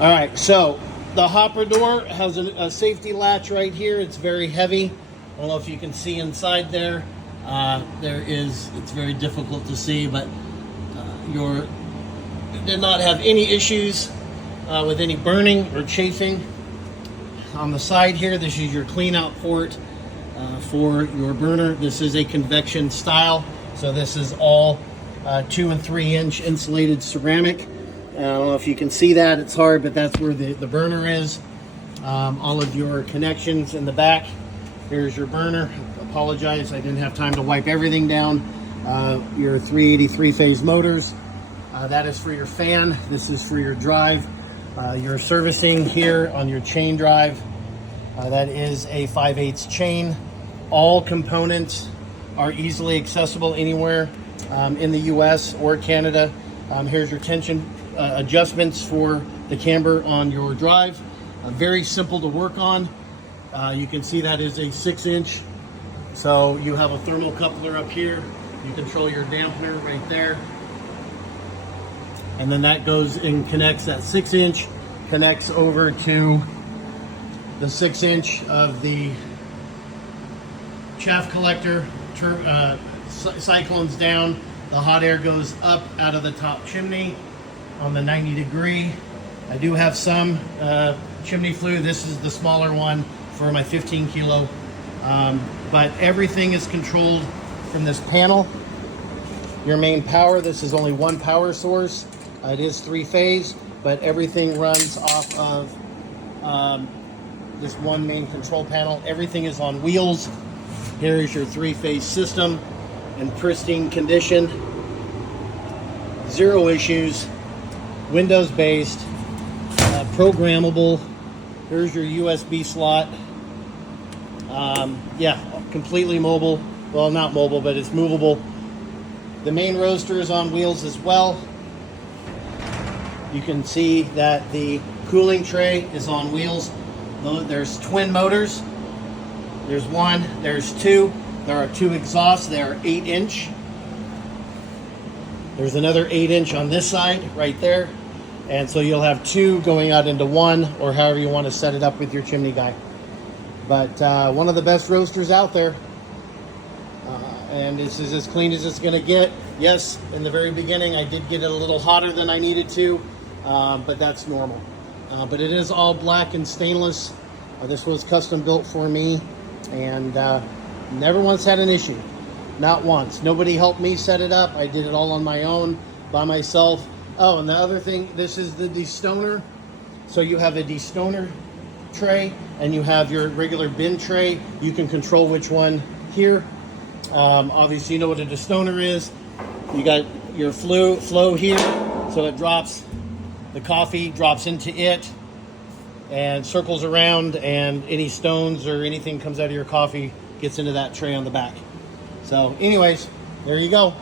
All right, so the hopper door has a safety latch right here. It's very heavy. I don't know if you can see inside there. It's very difficult to see, but did not have any issues with any burning or chafing. On the side here, this is your clean out port for your burner. This is a convection style, so this is all 2 and 3 inch insulated ceramic. I don't know if you can see that, it's hard, but that's where the burner is. All of your connections in the back. Here's your burner. Apologize, I didn't have time to wipe everything down. Your 383 phase motors. That is for your fan. This is for your drive. Your servicing here on your chain drive. That is a 5/8 chain. All components are easily accessible anywhere in the US or Canada. Here's your tension adjustments for the camber on your drive. Very simple to work on. You can see that is a 6-inch. So you have a thermocoupler up here. You control your dampener right there. And then that goes and connects, that 6-inch connects over to the 6-inch of the chaff collector. Cyclones down. The hot air goes up out of the top chimney on the 90-degree. I do have some chimney flue. This is the smaller one for my 15 kilo. But everything is controlled from this panel. Your main power, this is only one power source. It is 3-phase, but everything runs off of this one main control panel. Everything is on wheels. Here is your 3-phase system in pristine condition. 0 issues. Windows based, programmable. Here's your USB slot. Yeah, completely mobile. Well, not mobile, but it's movable. The main roaster is on wheels as well. You can see that the cooling tray is on wheels. There's twin motors. There's 1, there's 2. There are 2 exhausts. They are 8-inch. There's another 8-inch on this side right there. And so you'll have 2 going out into 1, or however you want to set it up with your chimney guy. But one of the best roasters out there. And this is as clean as it's going to get. Yes, in the very beginning I did get it a little hotter than I needed to, but that's normal. But it is all black and stainless. This was custom built for me, and never once had an issue. Not once. Nobody helped me set it up. I did it all on my own, by myself. Oh, and the other thing, this is the Destoner. So you have a Destoner tray, and you have your regular bin tray. You can control which one here. Obviously, you know what a Destoner is. You got your flow here, so it drops, the coffee drops into it and circles around, and any stones or anything comes out of your coffee gets into that tray on the back. So anyways, there you go.